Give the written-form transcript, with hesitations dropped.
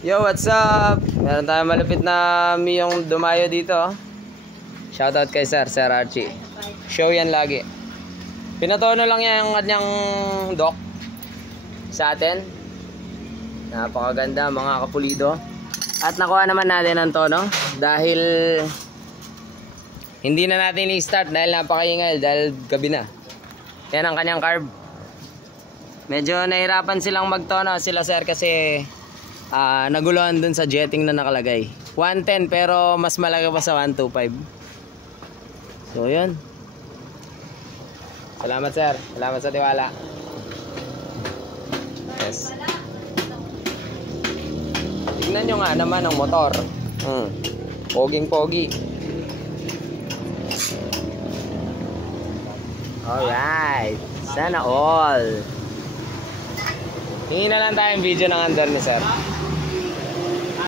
Yo, what's up? Meron tayong malupit na Miyong dumayo dito. Shoutout kay Sir Archie. Show yan lagi. Pinatono lang yan yung kanyang dock sa atin. Napakaganda mga kapulido. At nakuha naman natin ang tono dahil hindi na natin i-start dahil napakaingal dahil gabi na. Yan ang kanyang carb. Medyo nahirapan silang magtono sila sir kasi naguluhan dun sa jetting na nakalagay. 110 pero mas malaki pa sa 125. So yun. Salamat sir. Salamat sa tiwala. Yes. Tignan nyo nga naman ang motor. Poging-pogi. Alright. Sana all. Hingin na lang tayong video ng under ni sir.